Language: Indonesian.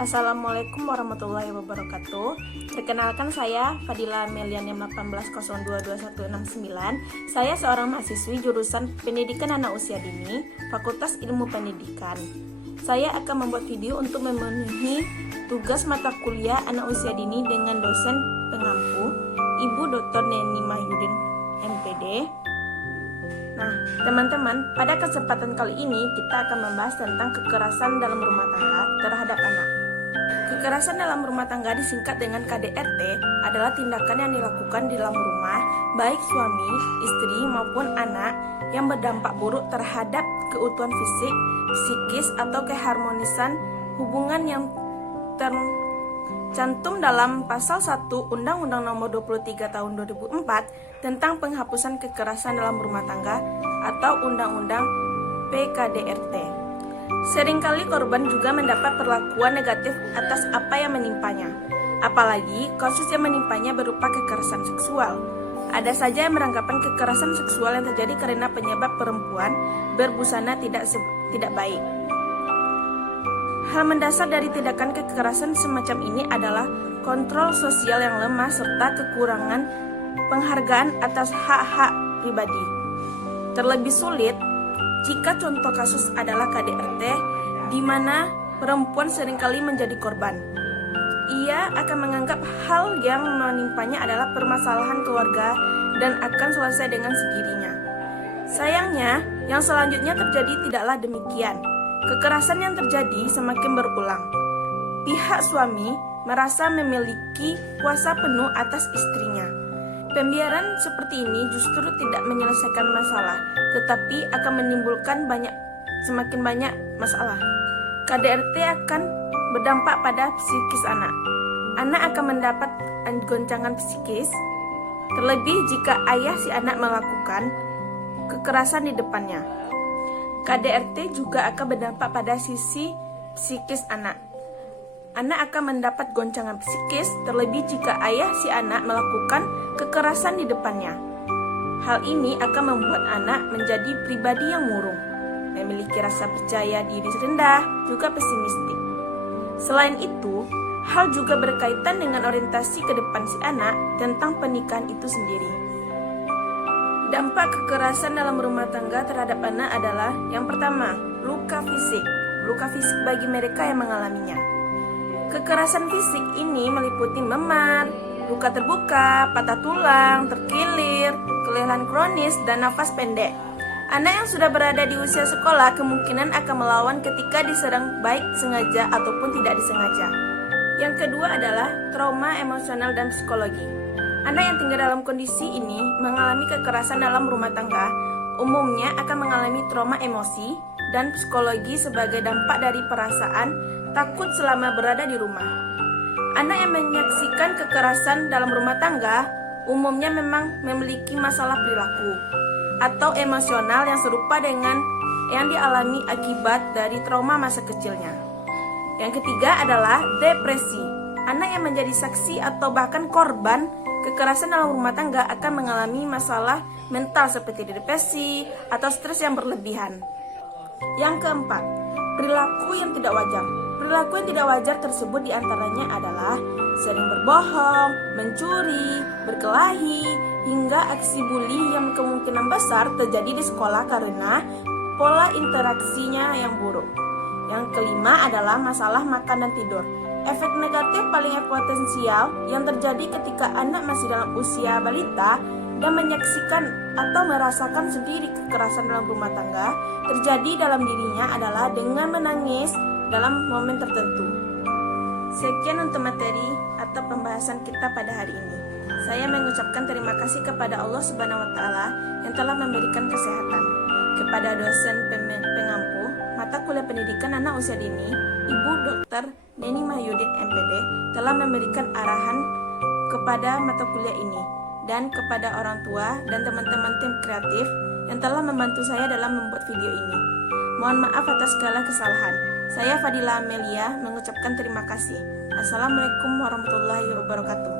Assalamualaikum warahmatullahi wabarakatuh. Perkenalkan saya Fadila Meliania 18022169. Saya seorang mahasiswi jurusan Pendidikan Anak Usia Dini, Fakultas Ilmu Pendidikan. Saya akan membuat video untuk memenuhi tugas mata kuliah anak usia dini dengan dosen pengampu, Ibu Dr. Neni Mahyudin, MPD. Nah, teman-teman, pada kesempatan kali ini kita akan membahas tentang kekerasan dalam rumah tangga terhadap anak. Kekerasan dalam rumah tangga disingkat dengan KDRT adalah tindakan yang dilakukan di dalam rumah, baik suami, istri maupun anak, yang berdampak buruk terhadap keutuhan fisik, psikis, atau keharmonisan hubungan yang tercantum dalam Pasal 1 Undang-Undang Nomor 23 Tahun 2004 tentang penghapusan kekerasan dalam rumah tangga atau Undang-Undang PKDRT. Seringkali korban juga mendapat perlakuan negatif atas apa yang menimpanya, apalagi kasus yang menimpanya berupa kekerasan seksual. Ada saja yang beranggapan kekerasan seksual yang terjadi karena penyebab perempuan berbusana tidak baik. Hal mendasar dari tindakan kekerasan semacam ini adalah kontrol sosial yang lemah serta kekurangan penghargaan atas hak-hak pribadi. Terlebih sulit jika contoh kasus adalah KDRT, di mana perempuan seringkali menjadi korban. Ia akan menganggap hal yang menimpanya adalah permasalahan keluarga dan akan selesai dengan sendirinya. Sayangnya, yang selanjutnya terjadi tidaklah demikian. Kekerasan yang terjadi semakin berulang. Pihak suami merasa memiliki kuasa penuh atas istrinya. Pembiaran seperti ini justru tidak menyelesaikan masalah, tetapi akan menimbulkan semakin banyak masalah. KDRT akan berdampak pada psikis anak. Anak akan mendapat goncangan psikis, terlebih jika ayah si anak melakukan kekerasan di depannya. KDRT juga akan berdampak pada sisi psikis anak. Anak akan mendapat goncangan psikis, terlebih jika ayah si anak melakukan kekerasan di depannya. Hal ini akan membuat anak menjadi pribadi yang murung, memiliki rasa percaya diri rendah, juga pesimistik. Selain itu, hal juga berkaitan dengan orientasi ke depan si anak tentang pernikahan itu sendiri. Dampak kekerasan dalam rumah tangga terhadap anak adalah yang pertama, luka fisik. Luka fisik bagi mereka yang mengalaminya. Kekerasan fisik ini meliputi memar, luka terbuka, patah tulang, terkilir, kelelahan kronis, dan nafas pendek. Anak yang sudah berada di usia sekolah kemungkinan akan melawan ketika diserang baik sengaja ataupun tidak disengaja. Yang kedua adalah trauma emosional dan psikologi. Anak yang tinggal dalam kondisi ini mengalami kekerasan dalam rumah tangga umumnya akan mengalami trauma emosi dan psikologi sebagai dampak dari perasaan takut selama berada di rumah. Anak yang menyaksikan kekerasan dalam rumah tangga umumnya memang memiliki masalah perilaku atau emosional yang serupa dengan yang dialami akibat dari trauma masa kecilnya. Yang ketiga adalah depresi. Anak yang menjadi saksi atau bahkan korban kekerasan dalam rumah tangga akan mengalami masalah mental seperti depresi atau stres yang berlebihan. Yang keempat, perilaku yang tidak wajar. Perilaku yang tidak wajar tersebut diantaranya adalah sering berbohong, mencuri, berkelahi, hingga aksi bully yang kemungkinan besar terjadi di sekolah karena pola interaksinya yang buruk. Yang kelima adalah masalah makan dan tidur. Efek negatif paling potensial yang terjadi ketika anak masih dalam usia balita dan menyaksikan atau merasakan sendiri kekerasan dalam rumah tangga terjadi dalam dirinya adalah dengan menangis dalam momen tertentu. Sekian untuk materi atau pembahasan kita pada hari ini. Saya mengucapkan terima kasih kepada Allah Subhanahu wa Ta'ala yang telah memberikan kesehatan, kepada dosen pengampu mata kuliah pendidikan anak usia dini, Ibu Dr. Neni Mahyudin, MPD, telah memberikan arahan kepada mata kuliah ini, dan kepada orang tua dan teman-teman tim kreatif yang telah membantu saya dalam membuat video ini. Mohon maaf atas segala kesalahan. Saya Fadila Amelia mengucapkan terima kasih. Assalamualaikum warahmatullahi wabarakatuh.